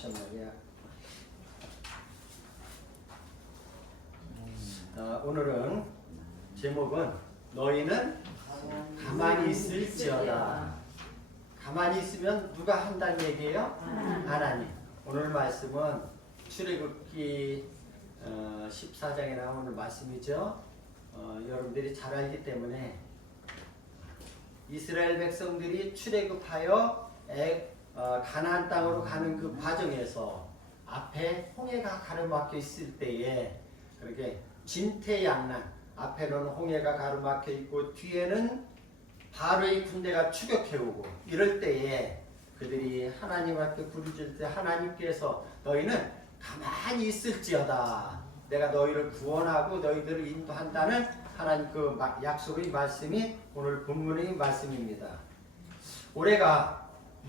패션 말이야. 오늘은 제목은 너희는 가만히 있을지어다. 가만히 있으면 누가 한다는 얘기예요? 하나님. 오늘 말씀은 출애굽기 14장에 나오는 말씀이죠. 여러분들이 잘 알기 때문에 이스라엘 백성들이 출애굽하여 가나안 땅으로 가는 그 과정에서 앞에 홍해가 가로막혀 있을 때에 그렇게 진퇴양난, 앞에는 홍해가 가로막혀 있고 뒤에는 바로의 군대가 추격해오고 이럴 때에 그들이 하나님 앞에 부르짖을 때 하나님께서 너희는 가만히 있을지어다. 내가 너희를 구원하고 너희들을 인도한다는 하나님 그 약속의 말씀이 오늘 본문의 말씀입니다. 올해가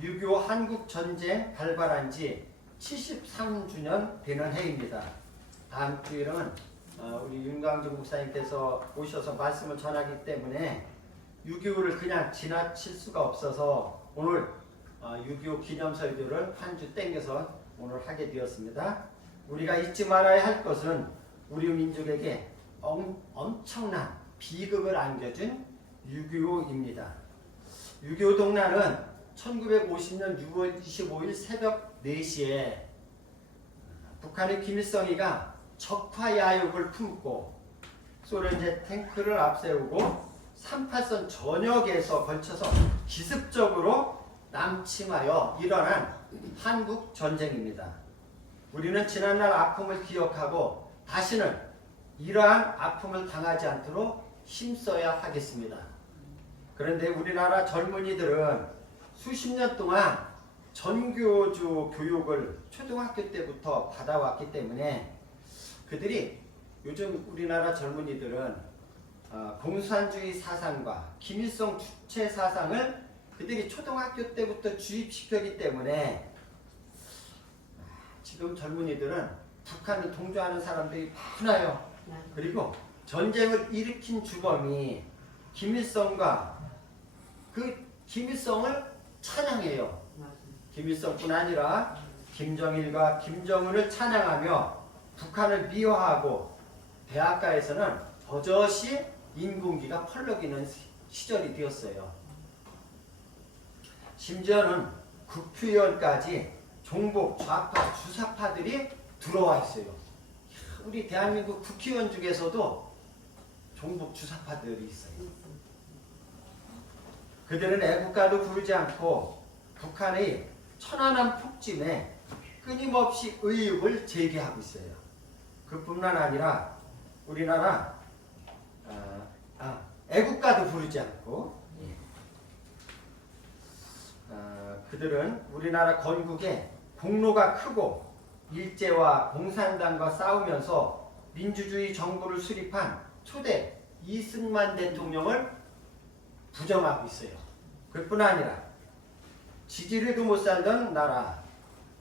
6.25 한국전쟁 발발한 지 73주년 되는 해입니다. 다음 주일은 우리 윤광주 목사님께서 오셔서 말씀을 전하기 때문에 6.25를 그냥 지나칠 수가 없어서 오늘 6.25 기념설교를 한 주 땡겨서 오늘 하게 되었습니다. 우리가 잊지 말아야 할 것은 우리 민족에게 엄청난 비극을 안겨준 6.25입니다. 6.25 동란은 1950년 6월 25일 새벽 4시에 북한의 김일성이가 적화야욕을 품고 소련제 탱크를 앞세우고 38선 전역에서 걸쳐서 기습적으로 남침하여 일어난 한국 전쟁입니다. 우리는 지난날 아픔을 기억하고 다시는 이러한 아픔을 당하지 않도록 힘써야 하겠습니다. 그런데 우리나라 젊은이들은 수십 년 동안 전교조 교육을 초등학교 때부터 받아왔기 때문에 그들이 요즘 우리나라 젊은이들은 공산주의 사상과 김일성 주체 사상을 그들이 초등학교 때부터 주입시켰기 때문에 지금 젊은이들은 북한을 동조하는 사람들이 많아요. 그리고 전쟁을 일으킨 주범이 김일성과 그 김일성을 찬양해요. 김일성뿐 아니라 김정일과 김정은을 찬양하며 북한을 미워하고 대학가에서는 버젓이 인공기가 펄럭이는 시절이 되었어요. 심지어는 국회의원까지 종북, 좌파, 주사파들이 들어와 있어요. 우리 대한민국 국회의원 중에서도 종북, 주사파들이 있어요. 그들은 애국가도 부르지 않고 북한의 천안함 폭짐에 끊임없이 의혹을 제기하고 있어요. 그뿐만 아니라 우리나라 애국가도 부르지 않고 그들은 우리나라 건국에 공로가 크고 일제와 공산당과 싸우면서 민주주의 정부를 수립한 초대 이승만 대통령을 부정하고 있어요. 그뿐 아니라 지지리도 못 살던 나라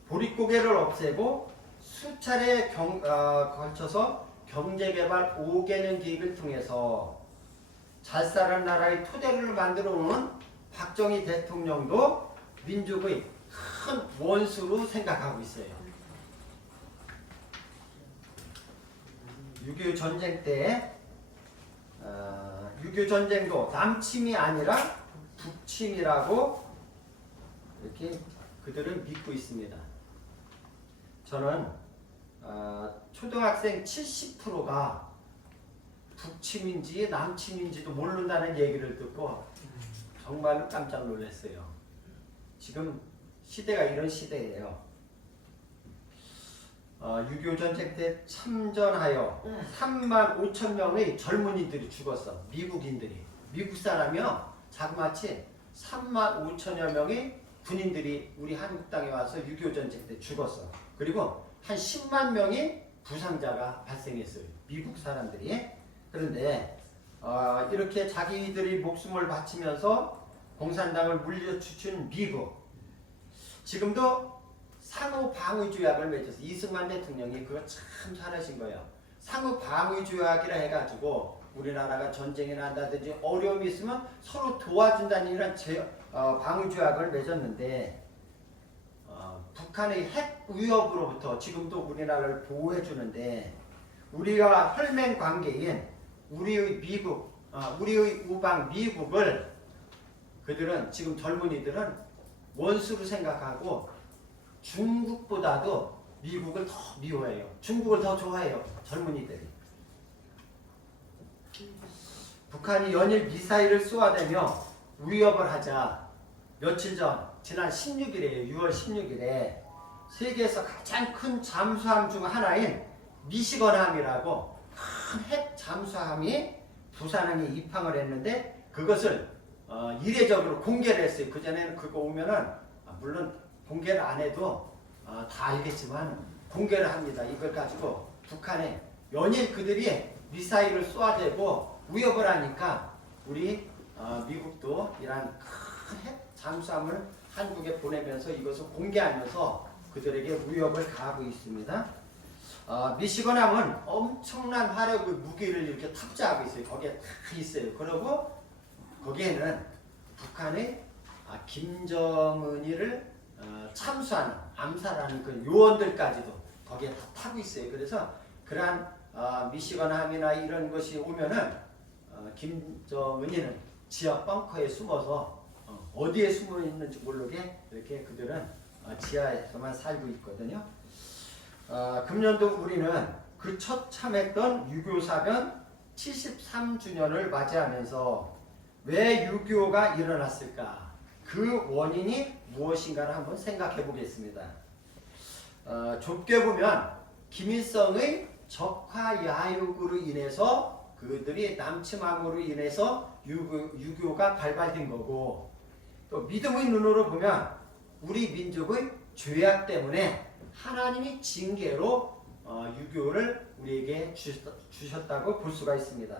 보릿고개를 없애고 수차례 걸쳐서 경제개발 5개년 계획을 통해서 잘 사는 나라의 토대를 만들어 오는 박정희 대통령도 민족의 큰 원수로 생각하고 있어요. 6.25 전쟁 때 6.25 전쟁도 남침이 아니라 북침이라고 이렇게 그들은 믿고 있습니다. 저는 초등학생 70%가 북침인지 남침인지도 모른다는 얘기를 듣고 정말로 깜짝 놀랐어요. 지금 시대가 이런 시대예요. 6.25 전쟁 때 참전하여 3만 5천 명의 젊은이들이 죽었어. 미국인들이. 미국 사람이요. 자그마치 3만 5천여 명의 군인들이 우리 한국 땅에 와서 6.25 전쟁 때 죽었어. 그리고 한 10만 명의 부상자가 발생했어요. 미국 사람들이. 그런데 이렇게 자기들이 목숨을 바치면서 공산당을 물려주춘 미국. 지금도 상호방위조약을 맺었어요. 이승만 대통령이 그거 참 잘하신 거예요. 상호방위조약이라 해가지고 우리나라가 전쟁이 난다든지 어려움이 있으면 서로 도와준다는 이런 방위조약을 맺었는데 북한의 핵 위협으로부터 지금도 우리나라를 보호해 주는데 우리와 혈맹 관계인 우리의 우리의 우방 미국을 그들은 지금 젊은이들은 원수로 생각하고 중국보다도 미국을 더 미워해요. 중국을 더 좋아해요. 젊은이들이. 북한이 연일 미사일을 쏘아대며 위협을 하자 며칠 전 지난 16일에 6월 16일에 세계에서 가장 큰 잠수함 중 하나인 미시건함이라고 큰 핵 잠수함이 부산항에 입항을 했는데 그것을 이례적으로 공개를 했어요. 그전에는 그거 오면은 물론 공개를 안 해도 다 알겠지만 공개를 합니다. 이걸 가지고 북한에 연일 그들이 미사일을 쏘아대고 위협을 하니까 우리 미국도 이러한 큰 핵 잠수함을 한국에 보내면서 이것을 공개하면서 그들에게 위협을 가하고 있습니다. 미시건함은 엄청난 화력의 무기를 이렇게 탑재하고 있어요. 거기에 다 있어요. 그리고 거기에는 북한의 김정은이를 참수하는 암살하는 그 요원들까지도 거기에 다 타고 있어요. 그래서 그러한 미시건함이나 이런 것이 오면은 김정은이는 지하 벙커에 숨어서 어디에 숨어 있는지 모르게 이렇게 그들은 지하에서만 살고 있거든요. 금년도 우리는 그 첫 참했던 6.25사변 73주년을 맞이하면서 왜 6.25가 일어났을까? 그 원인이 무엇인가를 한번 생각해 보겠습니다. 좁게 보면 김일성의 적화야욕으로 인해서 그들이 남침함으로 인해서 6.25가 발발된 거고 또 믿음의 눈으로 보면 우리 민족의 죄악 때문에 하나님이 징계로 6.25를 우리에게 주셨다고 볼 수가 있습니다.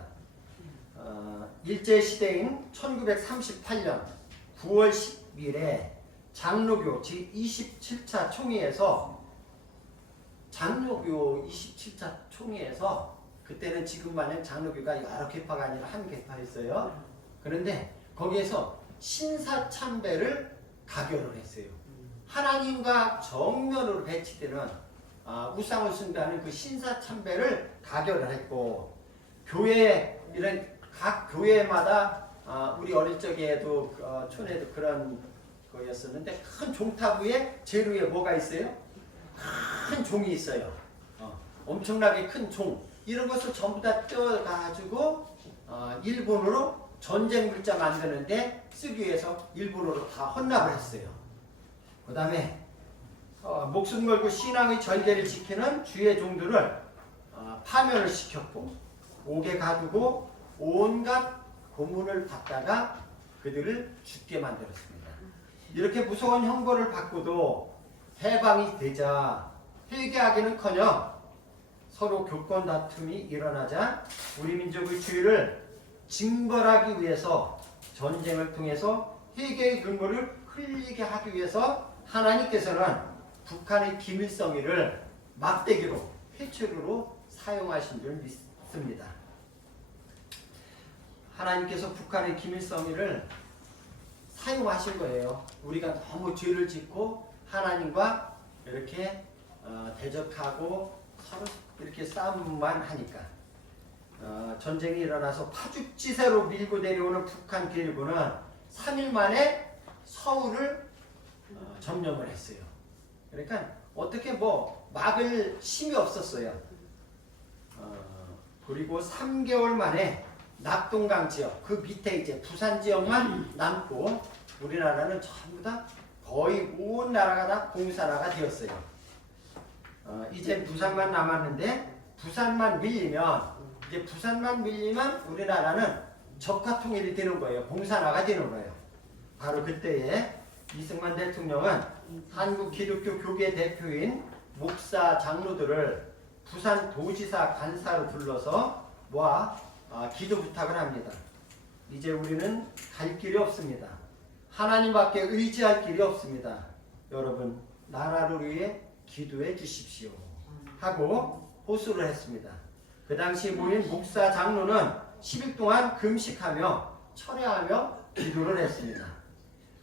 일제시대인 1938년 9월 10일에 장로교 제27차 총회에서 그때는 지금 마냥 장로교가 여러 개파가 아니라 한 개파였어요. 그런데 거기에서 신사참배를 가결을 했어요. 하나님과 정면으로 배치되는 우상을 숭배하는 그 신사참배를 가결을 했고 교회 이런 각 교회마다 우리 어릴 적에도 촌에도 그런 거였었는데 큰 종탑 위에 제일 위에 뭐가 있어요? 큰 종이 있어요. 엄청나게 큰 종 이런 것을 전부 다 떼어가지고 일본으로 전쟁 물자 만드는데 쓰기 위해서 일본으로 다 헌납을 했어요. 그 다음에 목숨 걸고 신앙의 절개를 지키는 주의 종들을 파면을 시켰고 옥에 가두고 온갖 고문을 받다가 그들을 죽게 만들었습니다. 이렇게 무서운 형벌을 받고도 해방이 되자 회개하기는커녕 서로 교권 다툼이 일어나자 우리 민족의 주의를 징벌하기 위해서 전쟁을 통해서 회개의 눈물을 흘리게 하기 위해서 하나님께서는 북한의 김일성이를 막대기로 회초리로 사용하신 줄 믿습니다. 하나님께서 북한의 김일성이를 사용하신 거예요. 우리가 너무 죄를 짓고 하나님과 이렇게 대적하고 서로 이렇게 싸움만 하니까 전쟁이 일어나서 파죽지세로 밀고 내려오는 북한 괴일군은 3일 만에 서울을 점령을 했어요. 그러니까 어떻게 막을 힘이 없었어요. 그리고 3개월 만에 낙동강 지역 그 밑에 이제 부산 지역만 남고 우리나라는 전부 다 거의 온 나라가 다 공산화가 되었어요. 이제 부산만 남았는데 부산만 밀리면 우리나라는 적화통일이 되는 거예요. 공산화가 되는 거예요. 바로 그때에 이승만 대통령은 한국 기독교 교계 대표인 목사 장로들을 부산 도지사 간사로 불러서 모아 기도 부탁을 합니다. 이제 우리는 갈 길이 없습니다. 하나님밖에 의지할 길이 없습니다. 여러분 나라를 위해 기도해 주십시오 하고 호소를 했습니다. 그 당시 모인 목사 장로는 10일 동안 금식하며 철야하며 기도를 했습니다.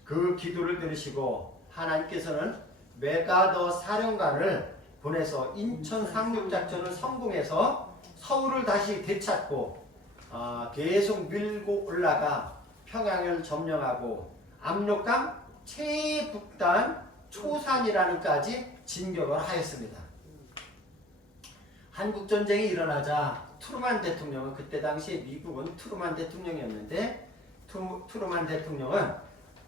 그 기도를 들으시고 하나님께서는 메가더 사령관을 보내서 인천 상륙작전을 성공해서 서울을 다시 되찾고 계속 밀고 올라가 평양을 점령하고 압록강 최북단 초산이라는까지 진격을 하였습니다. 한국전쟁이 일어나자 트루만 대통령은, 그때 당시에 미국은 트루만 대통령이었는데, 트루만 대통령은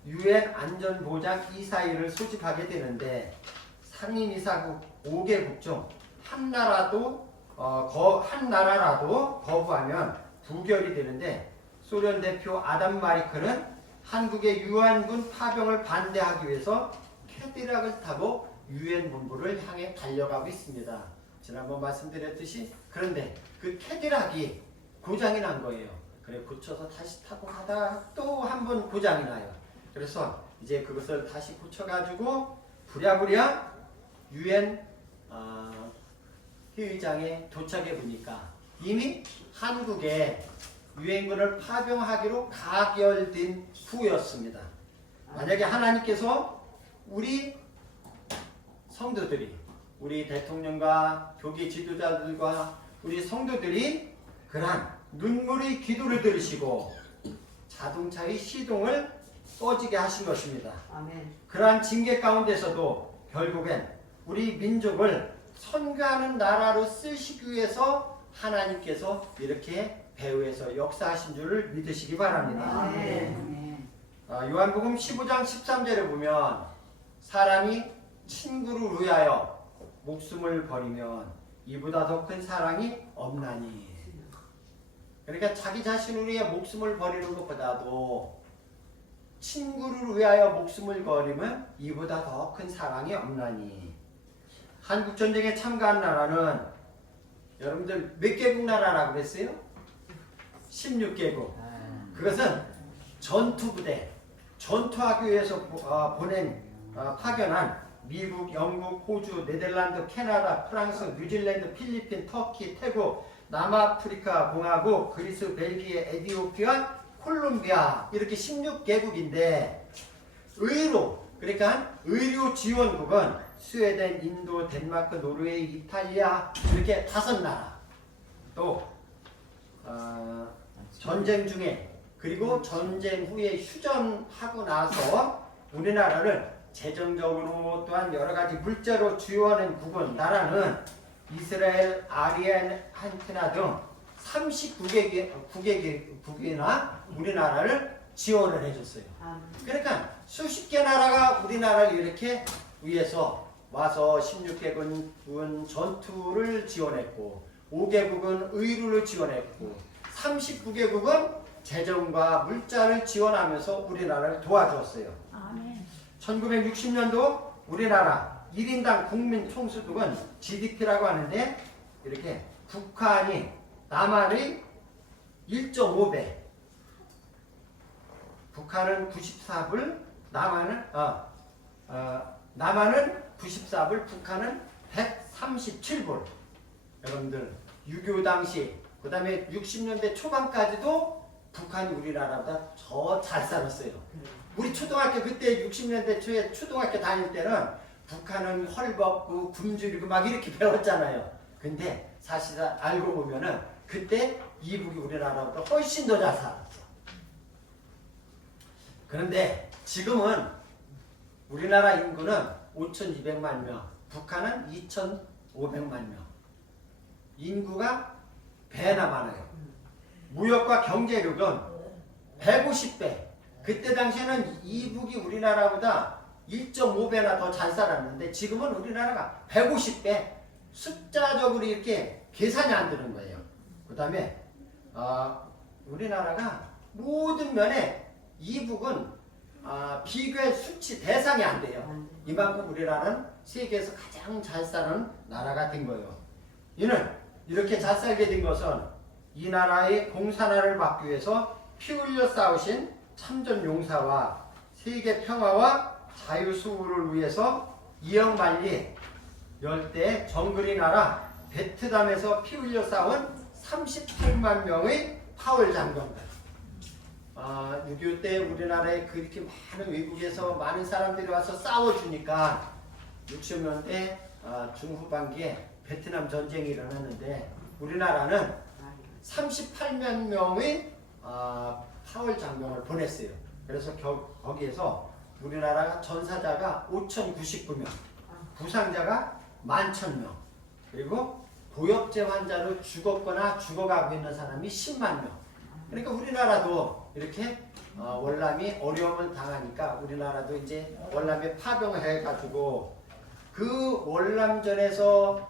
유엔 안전보장 이사회를 소집하게 되는데 상임이사국 5개국 중 한 나라라도 거부하면 부결이 되는데, 소련 대표 아담 마리크는 한국의 유한군 파병을 반대하기 위해서 캐딜락을 타고 유엔 본부를 향해 달려가고 있습니다. 지난번 말씀드렸듯이, 그런데 그 캐딜락이 고장이 난 거예요. 그래 고쳐서 다시 타고 가다가 또 한 번 고장이 나요. 그래서 이제 그것을 다시 고쳐가지고 부랴부랴 유엔 회의장에 도착해 보니까 이미 한국에 유엔군을 파병하기로 가결된 후였습니다. 만약에 하나님께서 우리 성도들이, 우리 대통령과 교계 지도자들과 우리 성도들이 그러한 눈물의 기도를 들으시고 자동차의 시동을 꺼지게 하신 것입니다. 아멘. 그러한 징계 가운데서도 결국엔 우리 민족을 선교하는 나라로 쓰시기 위해서 하나님께서 이렇게 배후에서 역사하신 줄을 믿으시기 바랍니다. 아멘. 요한복음 15장 13절에 보면 사람이 친구를 위하여 목숨을 버리면 이보다 더 큰 사랑이 없나니. 그러니까 자기 자신을 위해 목숨을 버리는 것보다도 친구를 위하여 목숨을 버리면 이보다 더 큰 사랑이 없나니. 한국전쟁에 참가한 나라는 여러분들 몇 개국 나라라고 그랬어요? 16개국. 그것은 전투부대, 전투하기 위해서 파견한 미국, 영국, 호주, 네덜란드, 캐나다, 프랑스, 뉴질랜드, 필리핀, 터키, 태국, 남아프리카 공화국, 그리스, 벨기에, 에티오피아, 콜롬비아, 이렇게 16개국인데 그러니까 의료 지원국은 스웨덴, 인도, 덴마크, 노르웨이, 이탈리아, 이렇게 5나라. 또 전쟁 중에, 그리고 전쟁 후에 휴전하고 나서 우리나라를 재정적으로 또한 여러가지 물자로 지원한 나라는 이스라엘, 아르헨티나 등 39개국이나 우리나라를 지원을 해줬어요. 그러니까 수십 개 나라가 우리나라를 이렇게 위해서 와서 16개국은 전투를 지원했고, 5개국은 의료를 지원했고, 39개국은 재정과 물자를 지원하면서 우리나라를 도와주었어요. 1960년도 우리나라 1인당 국민 총소득은 GDP라고 하는데, 이렇게 북한이 남한의 1.5배, 북한은 94불, 남한은 94불, 북한은 137불. 여러분들 6.25 당시, 그 다음에 60년대 초반까지도 북한이 우리나라보다 더 잘 살았어요. 우리 초등학교, 그때 60년대 초에 초등학교 다닐 때는 북한은 헐벗고 굶주리고 막 이렇게 배웠잖아요. 근데 사실 알고 보면은 그때 이북이 우리나라보다 훨씬 더 잘 살았어. 그런데 지금은 우리나라 인구는 5,200만 명, 북한은 2,500만 명. 인구가 배나 많아요. 무역과 경제력은 150배. 그때 당시에는 이북이 우리나라보다 1.5배나 더 잘 살았는데 지금은 우리나라가 150배. 숫자적으로 이렇게 계산이 안 되는 거예요. 그 다음에 우리나라가 모든 면에 이북은 비교의 수치 대상이 안 돼요. 이만큼 우리나라는 세계에서 가장 잘 사는 나라가 된 거예요. 이는 이렇게 잘 살게 된 것은 이 나라의 공산화를 막기 위해서 피 흘려 싸우신 참전 용사와 세계 평화와 자유 수호를 위해서 이영만리 열대 정글이 나라 베트남에서 피 흘려 싸운 38만 명의 파월 장병들. 6.25 때 우리나라에 그렇게 많은 외국에서 많은 사람들이 와서 싸워주니까 60년대 중후반기에 베트남 전쟁이 일어났는데 우리나라는 38만 명의 파월 장병을 보냈어요. 그래서 거기에서 우리나라가 전사자가 5,099명, 부상자가 11,000명, 그리고 고엽제 환자로 죽었거나 죽어가고 있는 사람이 10만 명. 그러니까 우리나라도 이렇게 월남이 어려움을 당하니까 우리나라도 이제 월남에 파병을 해가지고 그 월남전에서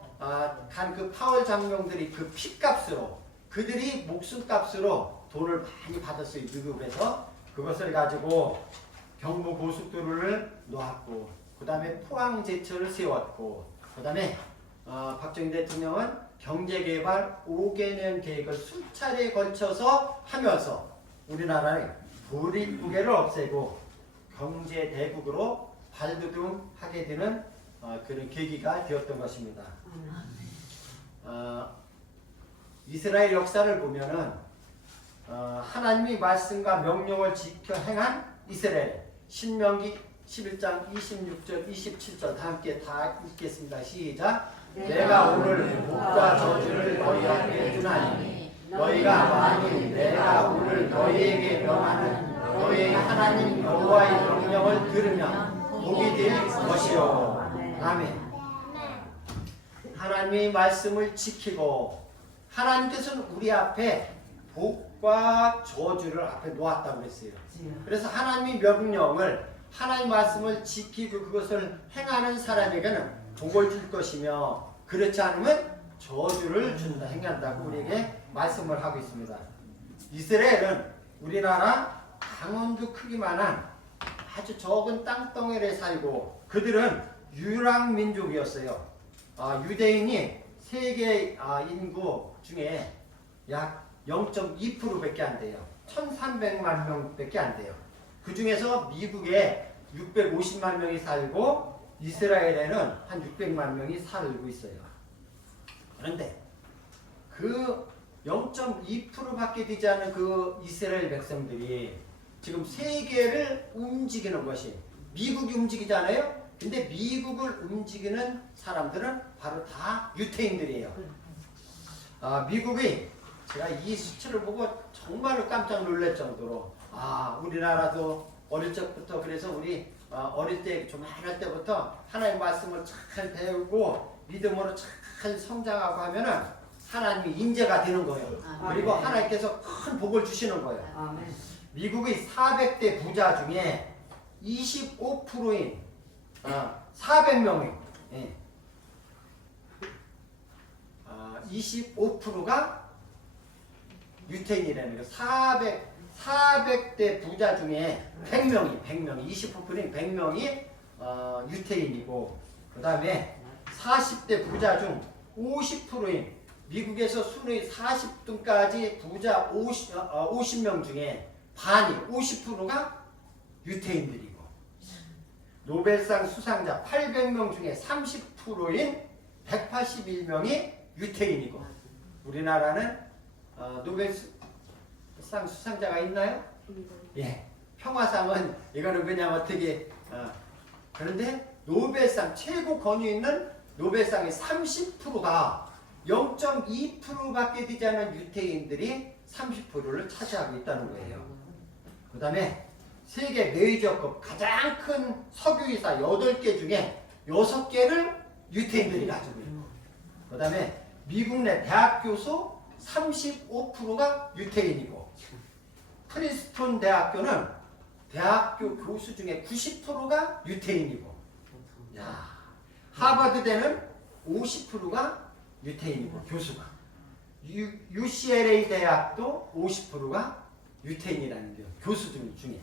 간 그 파월 장병들이 그 피값으로 그들이 목숨값으로 돈을 많이 받았어요. 미국에서. 그것을 가지고 경부 고속도로를 놓았고 그 다음에 포항제철을 세웠고 그 다음에 박정희 대통령은 경제개발 5개년 계획을 수차례에 걸쳐서 하면서 우리나라의 고립무게를 없애고 경제대국으로 발돋움하게 되는 그런 계기가 되었던 것입니다. 이스라엘 역사를 보면은 하나님의 말씀과 명령을 지켜 행한 이스라엘 신명기 11장 26절 27절 다 함께 다 읽겠습니다. 시작. 내가 오늘 복과 저주를 너희에게 주나니 너희가 만일 내가 오늘 너희에게 명하는 너희의 하나님 여호와의 명령을 들으면 복이 될 것이요. 아멘. 하나님의 말씀을 지키고 하나님께서는 우리 앞에 복과 저주를 앞에 놓았다고 했어요. 그래서 하나님의 명령을 하나님의 말씀을 지키고 그것을 행하는 사람에게는 복을 줄 것이며 그렇지 않으면 저주를 준다 행한다고 우리에게 말씀을 하고 있습니다. 이스라엘은 우리나라 강원도 크기만한 아주 적은 땅덩어리에 살고 그들은 유랑민족이었어요. 유대인이 세계 인구 중에 약 0.2%밖에 안 돼요. 1,300만 명밖에 안 돼요. 그 중에서 미국에 650만 명이 살고 이스라엘에는 한 600만 명이 살고 있어요. 그런데 그 0.2%밖에 되지 않은 그 이스라엘 백성들이 지금 세계를 움직이는 것이 미국이 움직이잖아요. 근데 미국을 움직이는 사람들은 바로 다 유태인들이에요. 미국이 제가 이 수치를 보고 정말로 깜짝 놀랄 정도로 우리나라도 어릴 적부터 그래서 우리 어릴 때 좀 할 때부터 하나님의 말씀을 잘 배우고 믿음으로 잘 성장하고 하면은 하나님이 인재가 되는 거예요. 그리고 하나님께서 큰 복을 주시는 거예요. 미국의 400대 부자 중에 25%인 400명이 25%가 유태인이라는 거. 400대 부자 중에 100명이 20%인 100명이 유태인이고 그 다음에 40대 부자 중 50%인 미국에서 순위 40등까지 부자 50명 중에 반이 50%가 유태인들이고 노벨상 수상자 800명 중에 30%인 181명이 유태인이고 우리나라는 노벨상 수상자가 있나요? 예, 평화상은 이거는 그냥 어떻게 그런데 노벨상 최고 권위 있는 노벨상의 30%가 0.2%밖에 되지 않은 유태인들이 30%를 차지하고 있다는 거예요. 그 다음에 세계 메이저급 가장 큰 석유회사 8개 중에 6개를 유태인들이 가지고 있고 그 다음에 미국 내 대학 교수 35%가 유태인이고 프린스턴 대학교는 대학교 교수 중에 90%가 유태인이고 하버드대는 50%가 유태인이고 교수가 UCLA 대학도 50%가 유태인이라는 게 교수 중에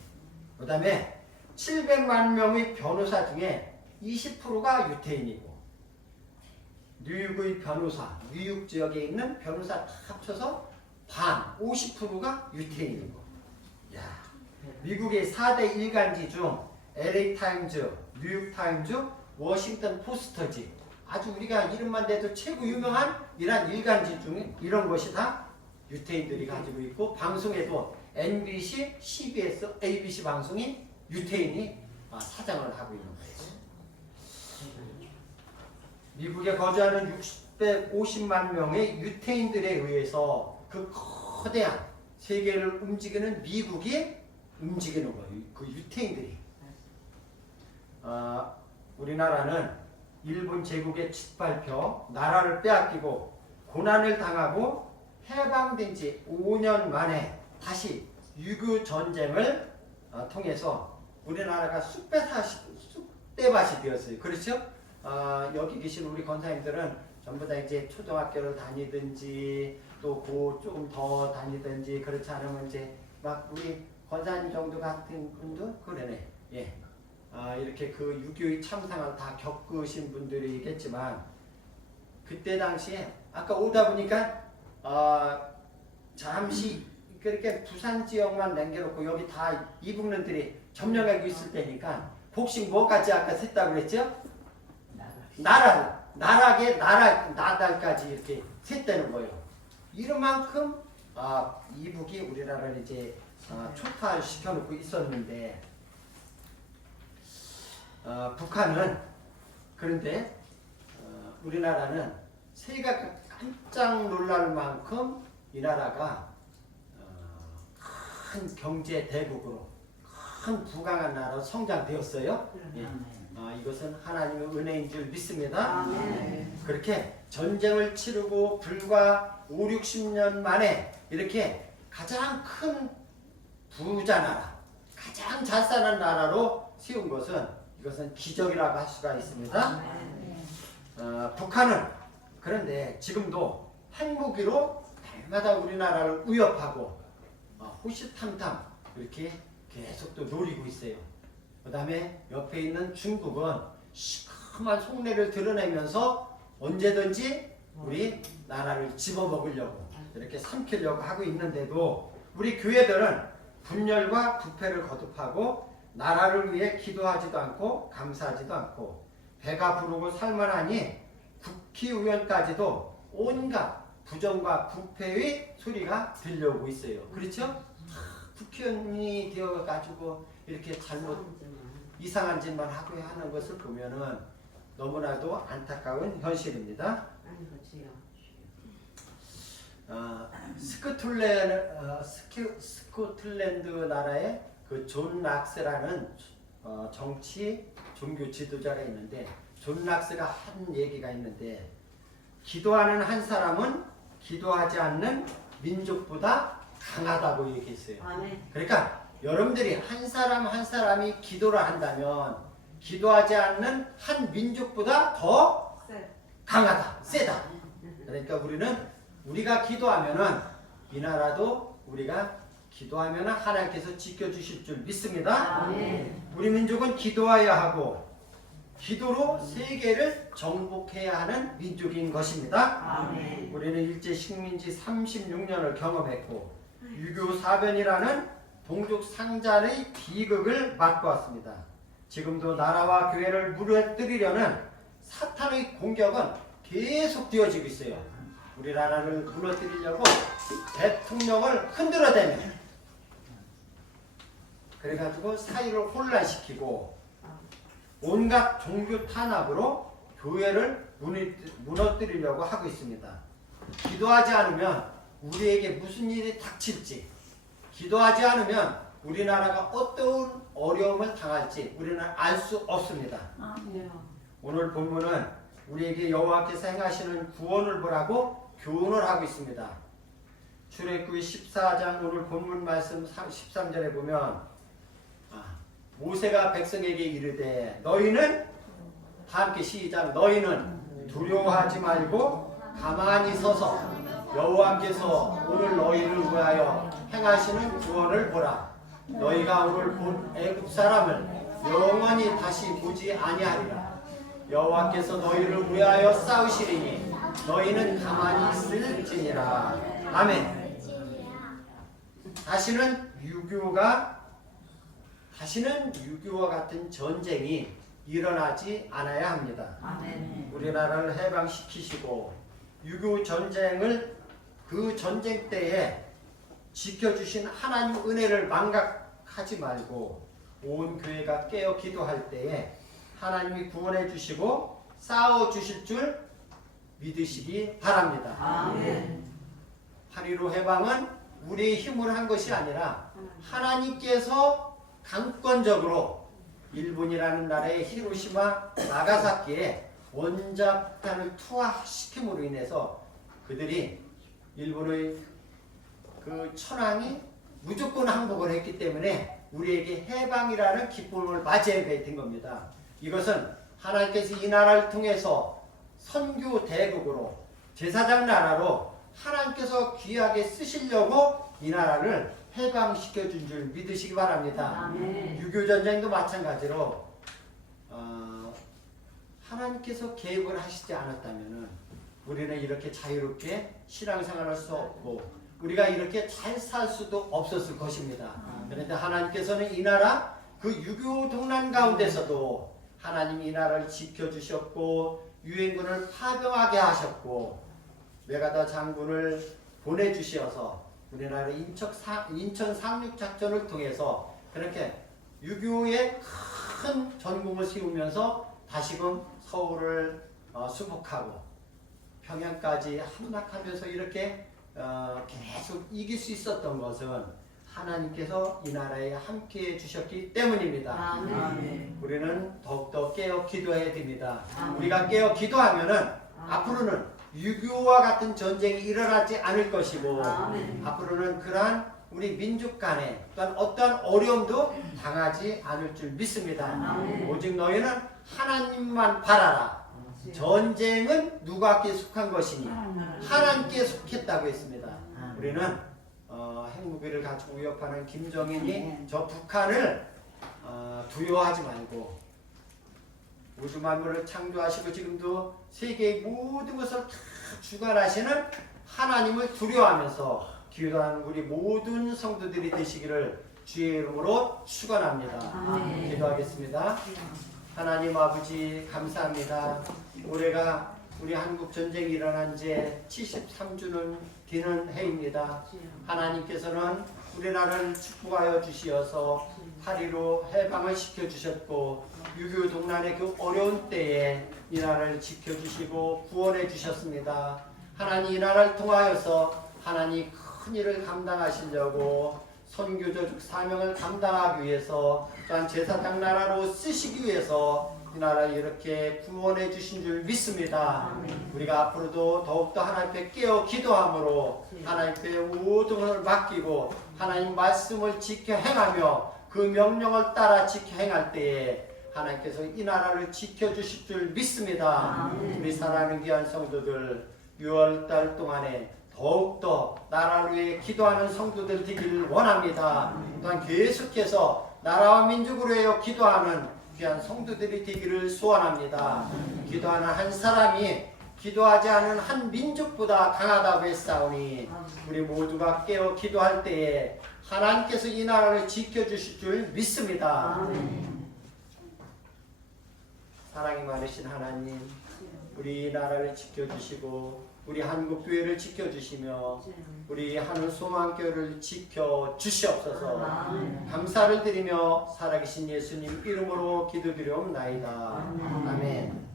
그 다음에 700만 명의 변호사 중에 20%가 유태인이고 뉴욕의 변호사, 뉴욕 지역에 있는 변호사 다 합쳐서 반 50%가 유태인이고 미국의 4대 일간지 중 LA 타임즈, 뉴욕 타임즈, 워싱턴 포스터지 아주 우리가 이름만 대도 최고 유명한 이런 일간지 중에 이런 것이 다 유태인들이 가지고 있고 방송에도 NBC, CBS, ABC 방송이 유태인이 사장을 하고 있는 거예요. 미국에 거주하는 650만 명의 유태인들에 의해서 그 거대한 세계를 움직이는 미국이 움직이는 거예요. 그 유태인들이. 우리나라는 일본 제국에 짓밟혀 나라를 빼앗기고 고난을 당하고 해방된 지 5년 만에 다시 유교 전쟁을 통해서 우리나라가 쑥대밭이 되었어요. 그렇죠? 여기 계신 우리 권사님들은 전부 다 이제 초등학교를 다니든지 또 조금 더 다니든지 그렇지 않으면 이제 막 우리 권사님 정도 같은 분도 그러네. 예. 이렇게 그 유교의 참상을 다 겪으신 분들이겠지만 그때 당시에 아까 오다 보니까 잠시 그렇게 부산 지역만 남겨놓고 여기 다 이북런들이 점령하고 있을 때니까 복식 뭐까지 아까 셌다고 그랬죠? 나달까지 이렇게 셌다는 거예요. 이런 만큼 이북이 우리나라를 이제 초토화시켜놓고 있었는데 북한은 그런데 우리나라는 세계가 깜짝 놀랄 만큼 이 나라가 큰 경제 대국으로 큰 부강한 나라로 성장되었어요. 예. 이것은 하나님의 은혜인 줄 믿습니다. 그렇게 전쟁을 치르고 불과 5, 60년 만에 이렇게 가장 큰 부자 나라, 가장 잘 사는 나라로 세운 것은 이것은 기적이라고 할 수가 있습니다. 북한은 그런데 지금도 핵무기로 날마다 우리나라를 위협하고 호시탐탐 이렇게 계속 또 노리고 있어요. 그 다음에 옆에 있는 중국은 시커먼 속내를 드러내면서 언제든지 우리 나라를 집어먹으려고 이렇게 삼키려고 하고 있는데도 우리 교회들은 분열과 부패를 거듭하고 나라를 위해 기도하지도 않고 감사하지도 않고 배가 부르고 살만하니 국회의원까지도 온갖 부정과 부패의 소리가 들려오고 있어요. 그렇죠? 국회의원이 되어가지고 이렇게 잘못 이상한 짓만 하고 하는 것을 보면은 너무나도 안타까운 현실입니다. 스코틀랜드 나라의 그 존 락스라는 정치 종교 지도자가 있는데 존 락스가 한 얘기가 있는데 기도하는 한 사람은 기도하지 않는 민족보다 강하다고 얘기했어요. 그러니까 여러분들이 한 사람 한 사람이 기도를 한다면 기도하지 않는 한 민족보다 더 강하다, 세다. 그러니까 우리가 기도하면은 이 나라도 우리가 기도하면은 하나님께서 지켜주실 줄 믿습니다. 우리 민족은 기도해야 하고 기도로 세계를 정복해야 하는 민족인 것입니다. 우리는 일제 식민지 36년을 경험했고 유교 사변이라는 동족 상잔의 비극을 맛보았습니다. 지금도 나라와 교회를 무너뜨리려는 사탄의 공격은 계속 되어지고 있어요. 우리나라를 무너뜨리려고 대통령을 흔들어대며 그래가지고 사회를 혼란시키고 온갖 종교 탄압으로 교회를 무너뜨리려고 하고 있습니다. 기도하지 않으면 우리에게 무슨 일이 닥칠지, 기도하지 않으면 우리나라가 어떤 어려움을 당할지 우리는 알 수 없습니다. 오늘 본문은 우리에게 여호와께서 행하시는 구원을 보라고 교훈을 하고 있습니다. 출애굽기 14장 오늘 본문 말씀 13절에 보면 모세가 백성에게 이르되 너희는 다 함께 시작 너희는 두려워하지 말고 가만히 서서 여호와께서 오늘 너희를 위하여 행하시는 구원을 보라. 너희가 오늘 본 애굽 사람을 영원히 다시 보지 아니하리라. 여호와께서 너희를 위하여 싸우시리니 너희는 가만히 있을지니라. 아멘. 다시는 유교와 같은 전쟁이 일어나지 않아야 합니다. 우리나라를 해방시키시고 유교 전쟁을 그 전쟁 때에 지켜주신 하나님 은혜를 망각하지 말고 온 교회가 깨어 기도할 때에 하나님이 구원해 주시고 쌓아 주실 줄 믿으시기 바랍니다. 아멘. 8.15 해방은 우리의 힘으로 한 것이 아니라 하나님께서 강권적으로 일본이라는 나라의 히로시마 나가사키에 원자폭탄을 투하시킴으로 인해서 그들이 일본의 그 천황이 무조건 항복을 했기 때문에 우리에게 해방이라는 기쁨을 맞이하게 된 겁니다. 이것은 하나님께서 이 나라를 통해서 선교 대국으로 제사장 나라로 하나님께서 귀하게 쓰시려고 이 나라를 해방시켜 준 줄 믿으시기 바랍니다. 아멘. 6.25 전쟁도 마찬가지로 하나님께서 계획을 하시지 않았다면 우리는 이렇게 자유롭게 신앙생활할 수 없고 우리가 이렇게 잘 살 수도 없었을 것입니다. 그런데 하나님께서는 이 나라 그 6.25 동란 가운데서도 하나님 이 나라를 지켜주셨고 유엔군을 파병하게 하셨고 메가다 장군을 보내주셔서 우리나라 인천 상륙작전을 통해서 그렇게 6.25의 큰 전공을 세우면서 다시금 서울을 수복하고 평양까지 함락하면서 이렇게 계속 이길 수 있었던 것은 하나님께서 이 나라에 함께해 주셨기 때문입니다. 아멘. 우리는 더욱더 깨어 기도해야 됩니다. 아멘. 우리가 깨어 기도하면은 앞으로는 6.25와 같은 전쟁이 일어나지 않을 것이고 아멘. 앞으로는 그러한 우리 민족 간에 또한 어떠한 어려움도 당하지 않을 줄 믿습니다. 아멘. 오직 너희는 하나님만 바라라. 전쟁은 누구에게 속한 것이니 하나님께 속했다고 했습니다. 우리는 핵무기를 가지고 위협하는 김정은이 저 북한을 두려워하지 말고 우주 만물을 창조하시고 지금도 세계의 모든 것을 다 주관하시는 하나님을 두려워하면서 기도하는 우리 모든 성도들이 되시기를 주의 이름으로 축원합니다. 아멘. 기도하겠습니다. 하나님 아버지 감사합니다. 올해가 우리 한국 전쟁이 일어난 지 73주는 되는 해입니다. 하나님께서는 우리나라를 축복하여 주시어서 8.15 해방을 시켜주셨고 6.25 동란의 그 어려운 때에 이 나라를 지켜주시고 구원해 주셨습니다. 하나님 이 나라를 통하여서 하나님 큰 일을 감당하시려고 선교적 사명을 감당하기 위해서 또한 제사장 나라로 쓰시기 위해서 이 나라를 이렇게 구원해 주신 줄 믿습니다. 우리가 앞으로도 더욱더 하나님 앞에 깨어 기도함으로 하나님 앞에 모든 것을 맡기고 하나님 말씀을 지켜 행하며 그 명령을 따라 지켜 행할 때에 하나님께서 이 나라를 지켜주실 줄 믿습니다. 우리 사랑하는 귀한 성도들 6월달 동안에 더욱더 나라를 위해 기도하는 성도들 되기를 원합니다. 또한 계속해서 나라와 민족을 위하여 기도하는 귀한 성도들이 되기를 소원합니다. 기도하는 한 사람이 기도하지 않은 한 민족보다 강하다고 했사오니 우리 모두가 깨어 기도할 때에 하나님께서 이 나라를 지켜주실 줄 믿습니다. 사랑이 많으신 하나님, 우리 나라를 지켜주시고 우리 한국교회를 지켜주시며 우리 하늘 소망교회를 지켜주시옵소서. 감사를 드리며 살아계신 예수님 이름으로 기도드리옵나이다. 아멘.